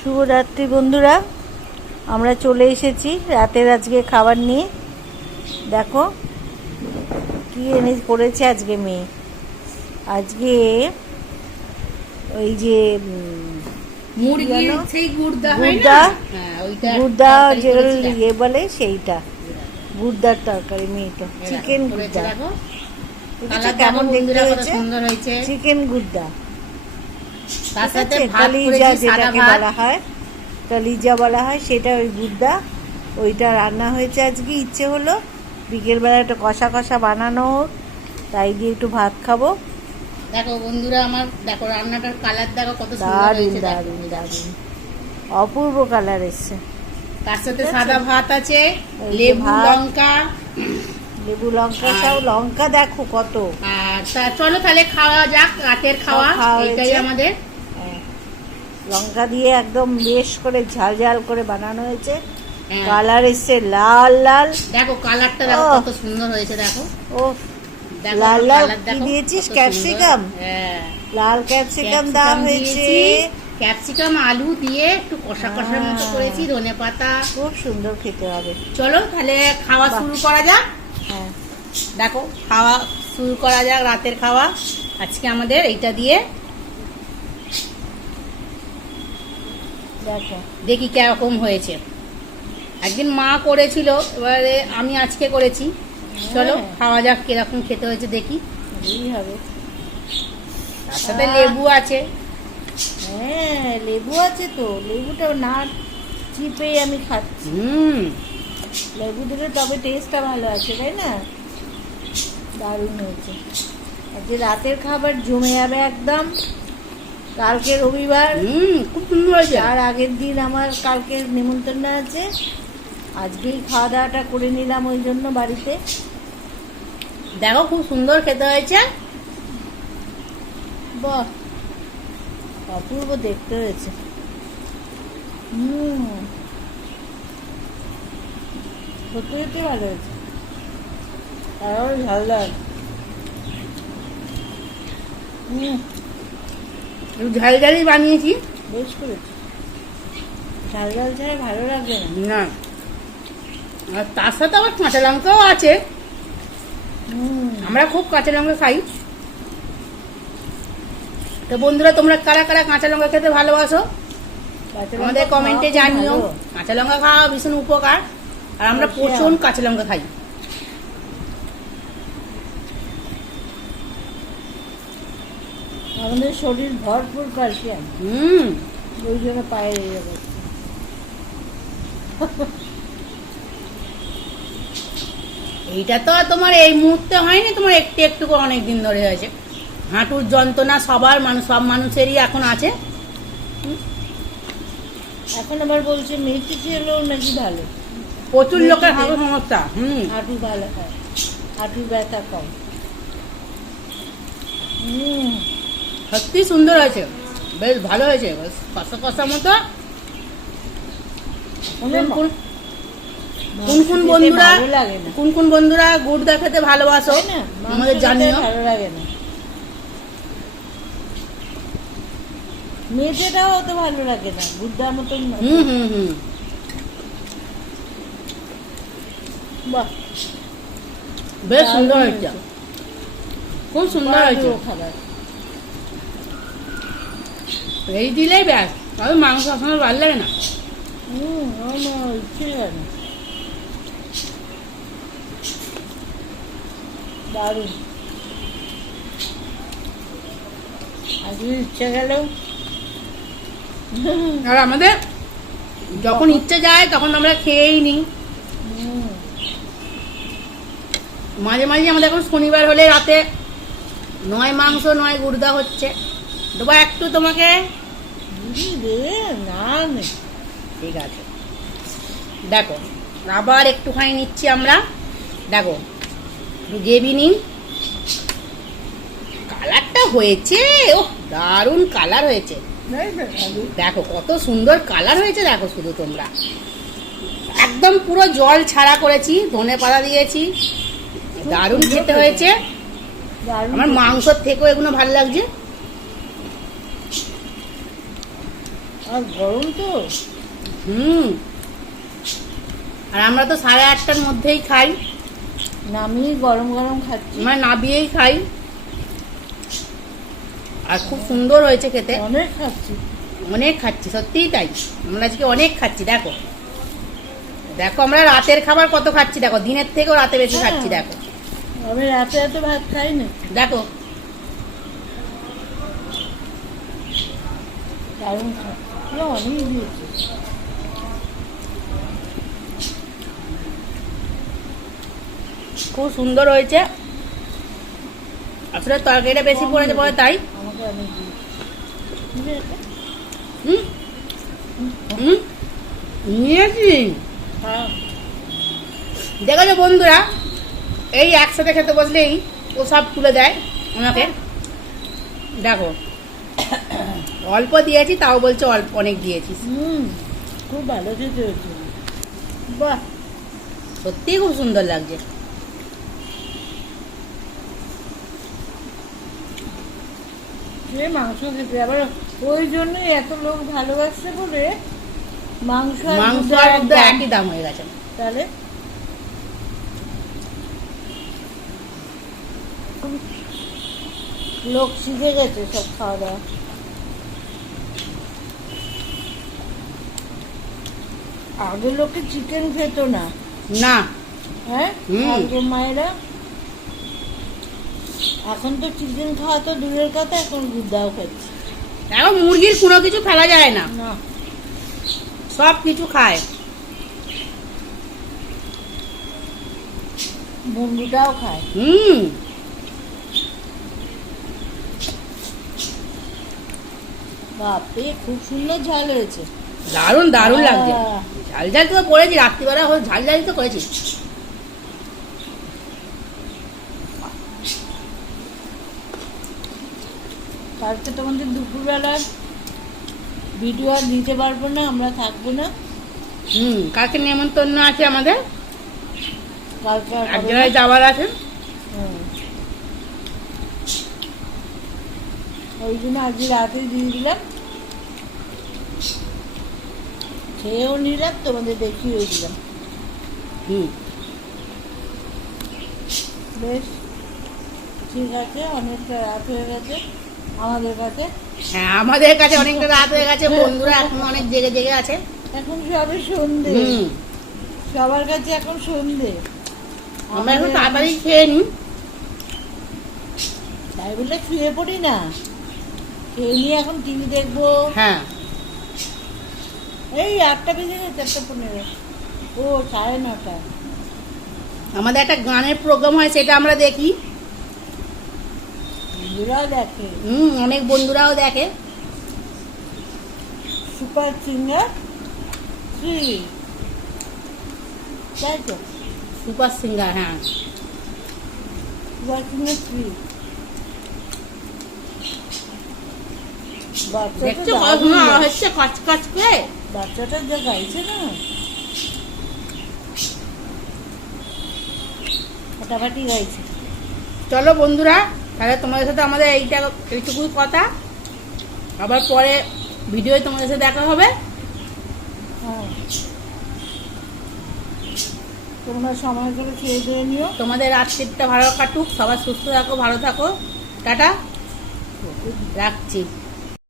শুভরাত্রি বন্ধুরা। আমরা চলে এসেছি রাতের আজকে খাবার নিয়ে। দেখো কি এনে করেছে আজকে মেয়ে। আজকে ওই যে গুড়দা হয় গুড়দা? না? ওইটা গুড়দা তরকারি যে করেছিলাম। ইয়ে বলে সেইটা। গুড়দার তরকারি মেয়েটা। চিকেন গুড়দা। কেমন দেখতে হয়েছে? হয়েছে। চিকেন গুড়দা। তার সাথে কালিজা যেটাকে বলা হয় কালিজা বলা হয় সেটা ওই গুদ্দা ওইটা রান্না হয়েছে আজকে ইচ্ছে হলো। বিকেলবেলা একটা কষা কষা বানানো হোক তাই দিয়ে একটু ভাত খাব। দেখো বন্ধুরা আমার দেখো রান্নাটার কালার দেখো কত সুন্দর দারুণ হয়েছে। দারুণ দারুণ। অপূর্ব কালার এসছে। তার সাথে সাদা ভাত আছে লেবু লঙ্কা। লেবু লঙ্কা সব লঙ্কা দেখো কত। আর চলো তাহলে খাওয়া যাক রাতের খাওয়া এটাই আমাদের। লঙ্কা দিয়ে একদম বেশ করে ঝাল ঝাল করে বানানো হয়েছে। হ্যাঁ। কালার এসছে লাল লাল। দেখো কালারটা দেখো কত সুন্দর হয়েছে দেখো। ও লাল লাল কি দিয়েছিস? ক্যাপসিকাম? হ্যাঁ। লাল ক্যাপসিকাম দাম হয়েছে। ক্যাপসিকাম আলু দিয়ে একটু কষা কষার মতো করেছি ধনে পাতা। খুব সুন্দর খেতে হবে। চলো তাহলে খাওয়া শুরু করা যাক। হ্যাঁ। দেখো খাওয়া শুরু করা যাক রাতের খাওয়া। আজকে আমাদের এইটা দিয়ে দেখো কীরকম হয়েছে। একদিন মা করেছিল এবারে আমি আজকে করেছি। চলো হ্যাঁ। খাওয়া যাক কীরকম খেতে হয়েছে দেখি। হবে। তার সাথে লেবু আছে। হ্যাঁ লেবু আছে তো। লেবুটা না চিপেই আমি খাচ্ছি। হুম। লেবু দিলে তবে টেস্টটা ভালো আছে তাই না? দারুণ হয়েছে। আজকে রাতের খাবার জমে যাবে একদম। কালকে রবিবার। হুম খুব সুন্দর হয়েছে আর আগের দিন আমার কালকে নিমন্ত্রণ আছে। আজকেই খাওয়া দাওয়াটা করে নিলাম ওই জন্য বাড়িতে। দেখো খুব সুন্দর খেতে হয়েছে। বাহ অপূর্ব দেখতে হয়েছে। হুম সত্যি সত্যি ভালো হয়েছে। আর ঝাল হুম। ঝাল ঝালই বানিয়েছি। বেশ করেছি। ঝাল ঝাল ছাড়া ভালো লাগবে না। আর তার সাথে আবার কাঁচা লঙ্কাও আছে। আমরা খুব কাঁচা লঙ্কা খাই। তো বন্ধুরা তোমরা কারা কারা কাঁচা লঙ্কা খেতে ভালোবাসো? আমাদের কমেন্টে জানিও। কাঁচা লঙ্কা খাওয়া ভীষণ উপকার। আর আমরা। প্রচুর কাঁচা লঙ্কা খাই। আমাদের শরীর ভরপুর ক্যালসিয়াম হুম। ওই জন্য পায়ে যাবে এইটা তো তোমার এই মুহূর্তে হয়নি তোমার একটু একটু করে অনেক দিন ধরে হয়েছে। হাঁটুর যন্ত্রণা সবার মানুষ সব মানুষেরই এখন আছে। এখন আবার বলছে মেথি খেলেও নাকি ভালো? প্রচুর লোকের হাঁটুর সমস্যা হুম। হাঁটু ভালো হয় হাঁটু ব্যথা কম। হুম। সত্যি সুন্দর হয়েছে। বেশ ভালো হয়েছে। বেশ কষা কষা মতো। কোন কোন- বন্ধুরা কোন কোন বন্ধুরা গুড়দা খেতে ভালোবাসো আমাদের জানিও। ভালো লাগে না। অত ভালো লাগে না মতন হুম হুম হুম। বাহ। বেশ সুন্দর হয়েছে। খুব সুন্দর হয়েছে। খাবার। এই দিলেই ব্যাস তবে মাংস আসলে ভালো লাগে না। দারুণ। আজকে ইচ্ছে আর আমাদের যখন ইচ্ছে যায় তখন আমরা খেয়েই নিই। মাঝে মাঝে আমাদের এখন শনিবার হলে রাতে নয় মাংস নয় গুর্দা হচ্ছে। দেবো একটু তোমাকে। দিদি রে না নে। ঠিক আছে। দেখো আবার একটুখানি নিচ্ছি আমরা। দেখো গ্রেভি নিন কালারটা হয়েছে ও দারুণ কালার হয়েছে। দেখো কত সুন্দর কালার হয়েছে দেখো শুধু তোমরা। একদম পুরো জল ছাড়া করেছি ধনে পাতা দিয়েছি। দারুণ খেতে হয়েছে। আমার মাংসর থেকেও এগুলো ভালো লাগছে। আর গরম তো? হুম। আর আমরা তো সাড়ে আটটার মধ্যেই খাই। নামিয়ে গরম গরম খাচ্ছি। মানে নাবিয়েই খাই। আর খুব সুন্দর হয়েছে খেতে। অনেক খাচ্ছি। অনেক খাচ্ছি সত্যিই তাই। আমরা আজকে অনেক খাচ্ছি দেখো। দেখো আমরা রাতের খাবার কত খাচ্ছি দেখো। দিনের থেকেও রাতে বেশি হ্যাঁ। খাচ্ছি দেখো। আমি রাতে এত ভাত খাই না। দেখো। দারুণ খাচ্ছি। অনেক দিয়েছি খুব সুন্দর হয়েছে। আসলে তরকারিটা বেশি পড়েছে পরে তাই। নিয়েছি। হ্যাঁ। দেখেছ বন্ধুরা এই একসাথে খেতে বসলেই ও সব তুলে দেয় আমাকে। দেখো অল্প দিয়েছি তাও বলছে অল্প অনেক দিয়েছিস হুম খুব ভালো খেতে হয়েছে। বাহ সত্যিই খুব সুন্দর লাগছে। সে মাংস খেতে আবার ওই জন্যই এত লোক ভালোবাসছে বলে মাংস মাংস। একই দাম হয়ে গেছে। তাহলে? লোক শিখে গেছে সব খাওয়া দাওয়া। আগে লোকে চিকেন খেত না। না। হ্যাঁ। মায়েরা। এখন তো চিকেন খাওয়া তো দূরের কথা এখন গুদ্দাও খাচ্ছে। এখন মুরগির কোনো কিছু ফেলা যায় না। না। সব কিছু খায়। মুরগিটাও খায়। হুম। বাপরে খুব সুন্দর ঝাল হয়েছে। দারুণ দারুণ লাগছে। ঝাল ঝাল তো করেছি রাত্রিবেলা হয়ে ঝাল ঝাল তো করেছি। কালকে তোমাদের দুপুরবেলার ভিডিও আর দিতে পারব না আমরা থাকব না। হুম কালকে নেমন্তন্ন আছে আমাদের। কালকে যাওয়ার আছে। ওই জন্য আজকে রাতে দিয়ে দিলাম। খেয়েও নিলাম তোমাদের দেখিয়েও দিলাম। হুম। বেশ ঠিক আছে অনেকটা রাত হয়ে গেছে। আমাদের কাছে? হ্যাঁ আমাদের কাছে অনেকটা রাত হয়ে গেছে বন্ধুরা এখন অনেক জেগে জেগে আছে। এখন সবে সন্ধে। সবার কাছে এখন সন্ধে। আমরা এখন তাড়াতাড়ি খেয়ে নিই। তাই বলে শুয়ে পড়ি না। খেয়ে নিয়ে এখন টিভি দেখব। হ্যাঁ। এই আটটা বেজে গেছে আটটা পনেরো। ও সাড়ে নটা। আমাদের একটা গানের প্রোগ্রাম হয় সেটা আমরা দেখি। বন্ধুরাও দেখে। হুম অনেক বন্ধুরাও দেখে। Super singer? থ্রি তাই তো। সুপার সিঙ্গার হ্যাঁ। সুপার সিঙ্গার থ্রি দেখছ। হচ্ছে কাচ কাচ করে? বাচ্চাটা যা গাইছে না। ফাটাফাটি গাইছে। চলো বন্ধুরা তাহলে তোমাদের সাথে আমাদের এইটা এইটুকু কথা। আবার পরে ভিডিও তোমাদের সাথে দেখা হবে। হ্যাঁ। তোমরা সময় করে খেয়ে দিয়ে নিও। তোমাদের রাত্রিটা ভালো কাটুক সবাই সুস্থ থাকো ভালো থাকো। টাটা। রাখছি।